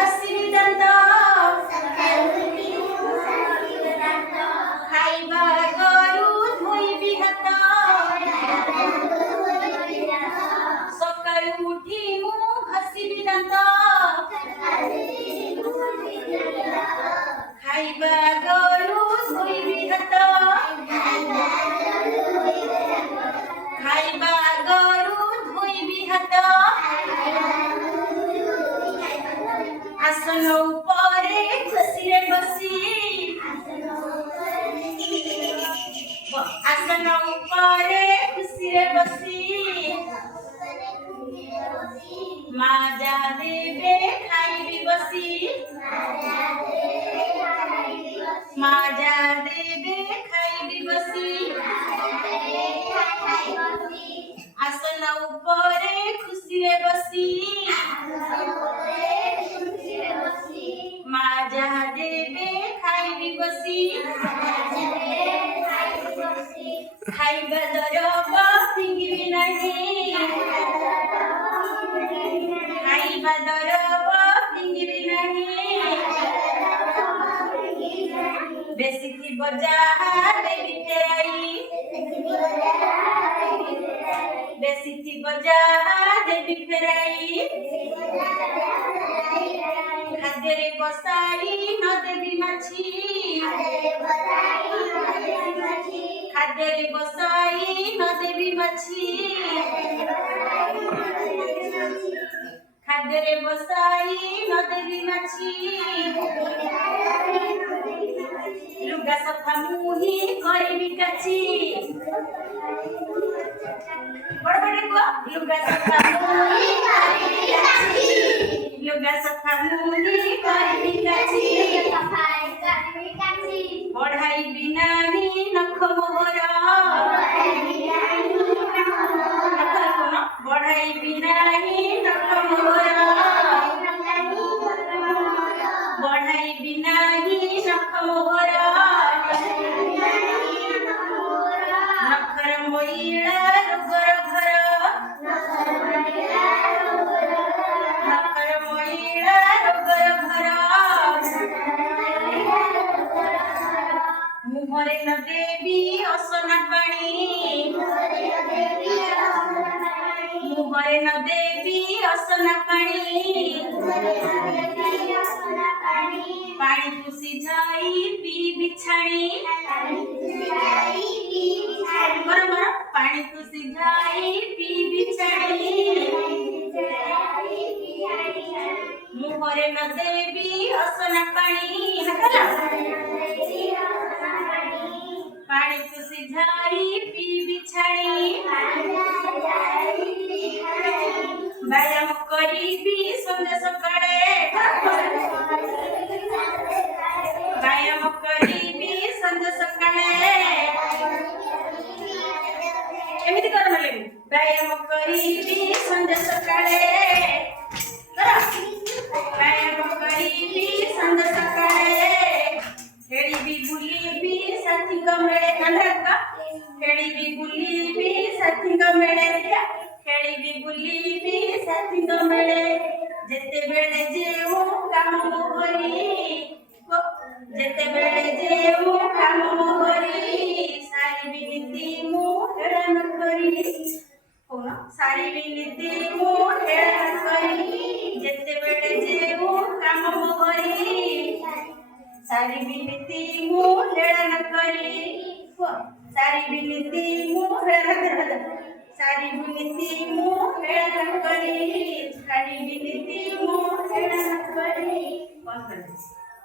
ଘଷିବି ଦାନ୍ତ ଖାଇବା ଆଗରୁ ଧୋଇବି ହାତ ସକାଳୁ ଉଠି ମୁଁ ଘଷିବି ଦାନ୍ତ ଖାଇବା ଆଗରୁ ଧୋଇବି ହାତ ଖାଇବା ଆଗରୁ ଧୋଇବି ହାତ ଆସନ ଉପରେ ଖୁସିରେ ବସି ଆସନ ଉପରେ ଖୁସିରେ ବସି ମା ଯା ଦେବେ ଖାଇବି ବସି ମା ଯା ଦେବେ ଖାଇବି ବସି ଆସନ ଉପରେ ଖୁସିରେ ବସି ମା ଯାହା ଦେବେ ଖାଇବି ବସି ଖାଇବା ଦରବ ଫିଙ୍ଗିବି ନାହିଁ ଖାଇବା ଦରବ ଫିଙ୍ଗିବି ନାହିଁ ବେଶୀ ଥିବ ଯାହା ଦେବି ଫେରାଇ ବେଶୀ ଥିବ ଯାହା ଦେବି ଫେରାଇ ଖାଦ୍ୟରେ ବସାଇ ନ ଦେବି ମାଛି ଖାଦ୍ୟରେ ବସାଇ ନ ଦେବି ମାଛି ଖାଦ୍ୟରେ ବସାଇ ନ ଦେବି ମାଛି ଲୁଗା ସଫା ମୁଁ ହିଁ କରିବି କାଚି ବଡ଼ ବଡ଼ କୁହ ଲୁଗା ସଫା ମୁଁ ହିଁ କରିବି କାଚି ଲୁଗା ସଫା ମୁଁ ହିଁ କରିବି କାଚି ବଢ଼ାଇବି ନାହିଁ ନଖ ମୋହର ବଢ଼ାଇବି ନାହିଁ ନଖ ମୋହର ବଢ଼ାଇବି ନାହିଁ ନଖ ମୋହର ନଖର ମଇଳା ରୋଗର ଘର ନଖର ମଇଳା ରୋଗର ଘର ମୁହଁରେ ନ ଦେବି ଅସନା ପାଣି ମୁହଁରେ ନ ଦେବି ଅସନା ପାଣି ପାଣିକୁ ସିଝାଇ ପିଇବି ଛାଣି ପାଣିକୁ ସିଝାଇ ପିଇବି ଛାଣି ମୁହଁରେ ନ ଦେବି ଅସନା ପାଣି ପାଣିକୁ ସିଝାଇ ପିଇବି ଛାଣି ବ୍ୟାୟାମ କରିବି ସଞ୍ଜ ସକାଳେ ବ୍ୟାୟାମ କରିବି ସଞ୍ଜ ସକାଳେ ଏମିତି କର ନହେଲେ ବ୍ୟାୟାମ କରିବି ସଞ୍ଜ ସକାଳେ ବ୍ୟାୟାମ କରିବି ସଞ୍ଜ ସକାଳେ ଖେଳିବି ବୁଲିବି ସାଥୀଙ୍କ ମେଳେ ଖେଳିବି ବୁଲିବି ସାଥୀଙ୍କ ମେଳେ ଖେଳିବି ବୁଲିବି ସାଥୀଙ୍କ ମେଳେ ଯେତେବେଳେ ଯେଉଁ କାମ କରି ଯେତେବେଳେ ଯେଉଁ କାମ କରି ସାରିବି ନୀତି ମୁଁ ହେଳନ କରି ସାରିବି ନୀତି ମୁଁ ହେଳନ କରି ଯେତେବେଳେ ଯେଉଁ କାମ କରି ସାରିବି ନୀତି ମୁଁ ହେଳନ କରି ସାରିବି ନୀତି ମୁଁ ହେଳନ ସାରିବି ନୀତି ମୁଁ ହେଳନ କରି ଛାଡ଼ିବି ନୀତି ମୁଁ ହେଳନ କରି